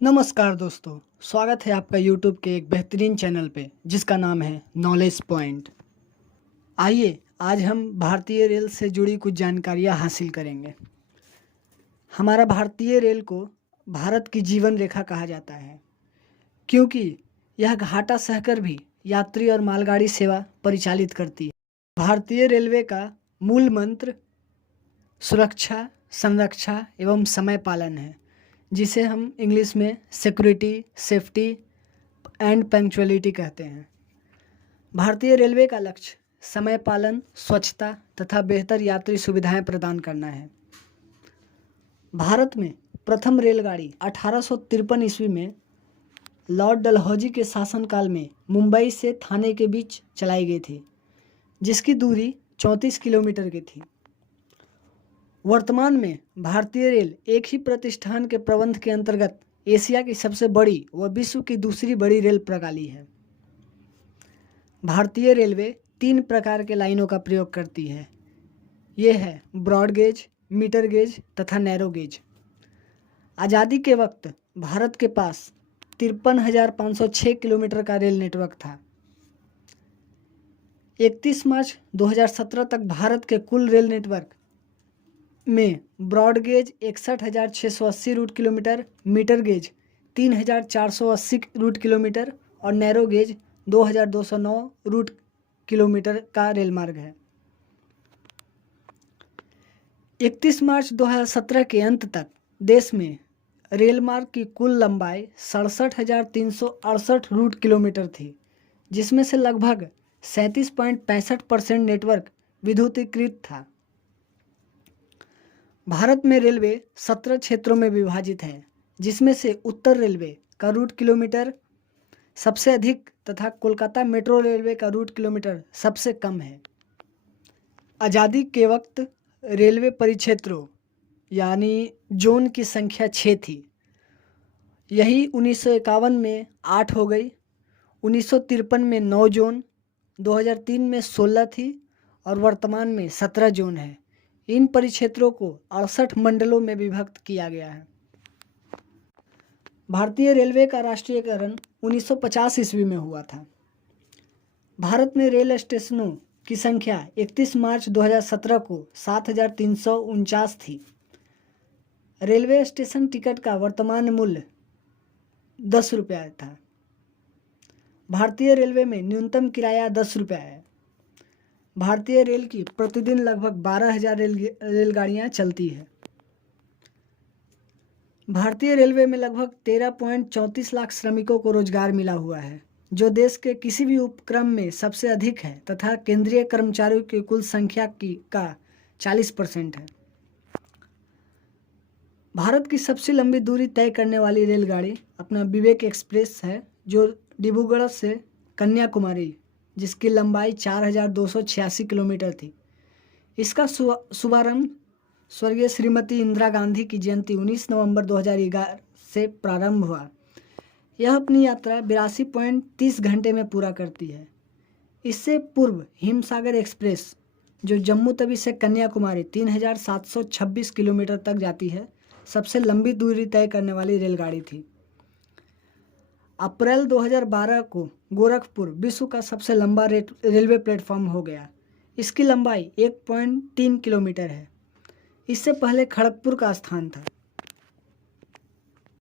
नमस्कार दोस्तों, स्वागत है आपका YouTube के एक बेहतरीन चैनल पे जिसका नाम है नॉलेज पॉइंट। आइए आज हम भारतीय रेल से जुड़ी कुछ जानकारियाँ हासिल करेंगे। हमारा भारतीय रेल को भारत की जीवन रेखा कहा जाता है क्योंकि यह घाटा सहकर भी यात्री और मालगाड़ी सेवा परिचालित करती है। भारतीय रेलवे का मूल मंत्र सुरक्षा, संरक्षा एवं समय पालन है, जिसे हम इंग्लिश में सिक्योरिटी, सेफ्टी एंड पंक्चुअलिटी कहते हैं। भारतीय रेलवे का लक्ष्य समय पालन, स्वच्छता तथा बेहतर यात्री सुविधाएं प्रदान करना है। भारत में प्रथम रेलगाड़ी 1853 ईस्वी में लॉर्ड डलहौजी के शासनकाल में मुंबई से थाने के बीच चलाई गई थी, जिसकी दूरी 34 किलोमीटर की थी। वर्तमान में भारतीय रेल एक ही प्रतिष्ठान के प्रबंध के अंतर्गत एशिया की सबसे बड़ी व विश्व की दूसरी बड़ी रेल प्रणाली है। भारतीय रेलवे 3 प्रकार के लाइनों का प्रयोग करती है। ये है ब्रॉड गेज, मीटर गेज तथा नैरो गेज। आज़ादी के वक्त भारत के पास 53,506 किलोमीटर का रेल नेटवर्क था। 31 मार्च 2017 तक भारत के कुल रेल नेटवर्क में broad gauge 61,680 route kilometre, metre gauge 3,480 route kilometre और नैरो गेज 2,209 रूट किलोमीटर का रेल मार्ग है। 31 मार्च 2017 के अंत तक देश में रेल मार्ग की कुल लंबाई 67,368 रूट किलोमीटर थी, जिसमें से लगभग 37.65% नेटवर्क विद्युतीकृत था। भारत में रेलवे 17 क्षेत्रों में विभाजित है, जिसमें से उत्तर रेलवे का रूट किलोमीटर सबसे अधिक तथा कोलकाता मेट्रो रेलवे का रूट किलोमीटर सबसे कम है। आज़ादी के वक्त रेलवे परिक्षेत्रों यानी जोन की संख्या 6 थी। यही 1951 में 8 हो गई, 1953 में 9 जोन, 2003 में 16 थी और वर्तमान में 17 जोन है। इन परिक्षेत्रों को 68 मंडलों में विभक्त किया गया है। भारतीय रेलवे का राष्ट्रीयकरण 1950 ईस्वी में हुआ था। भारत में रेल स्टेशनों की संख्या 31 मार्च 2017 को 7,349 थी। रेलवे स्टेशन टिकट का वर्तमान मूल्य 10 रुपया था। भारतीय रेलवे में न्यूनतम किराया 10 रुपया है। भारतीय रेल की प्रतिदिन लगभग 12,000 रेलगाड़ियाँ चलती है। भारतीय रेलवे में लगभग 13.34 लाख श्रमिकों को रोजगार मिला हुआ है, जो देश के किसी भी उपक्रम में सबसे अधिक है तथा केंद्रीय कर्मचारियों की कुल संख्या का 40% है। भारत की सबसे लंबी दूरी तय करने वाली रेलगाड़ी अपना विवेक एक्सप्रेस है, जो डिब्रूगढ़ से कन्याकुमारी, जिसकी लंबाई 4,286 किलोमीटर थी। इसका शुभारंभ स्वर्गीय श्रीमती इंदिरा गांधी की जयंती 19 नवंबर 2011 से प्रारंभ हुआ। यह अपनी यात्रा 82.30 घंटे में पूरा करती है। इससे पूर्व हिमसागर एक्सप्रेस, जो जम्मू तवी से कन्याकुमारी 3,726 किलोमीटर तक जाती है, सबसे लंबी दूरी तय करने वाली रेलगाड़ी थी। अप्रैल 2012 को गोरखपुर विश्व का सबसे लंबा रेलवे प्लेटफॉर्म हो गया। इसकी लंबाई 1.3 किलोमीटर है। इससे पहले खड़गपुर का स्थान था।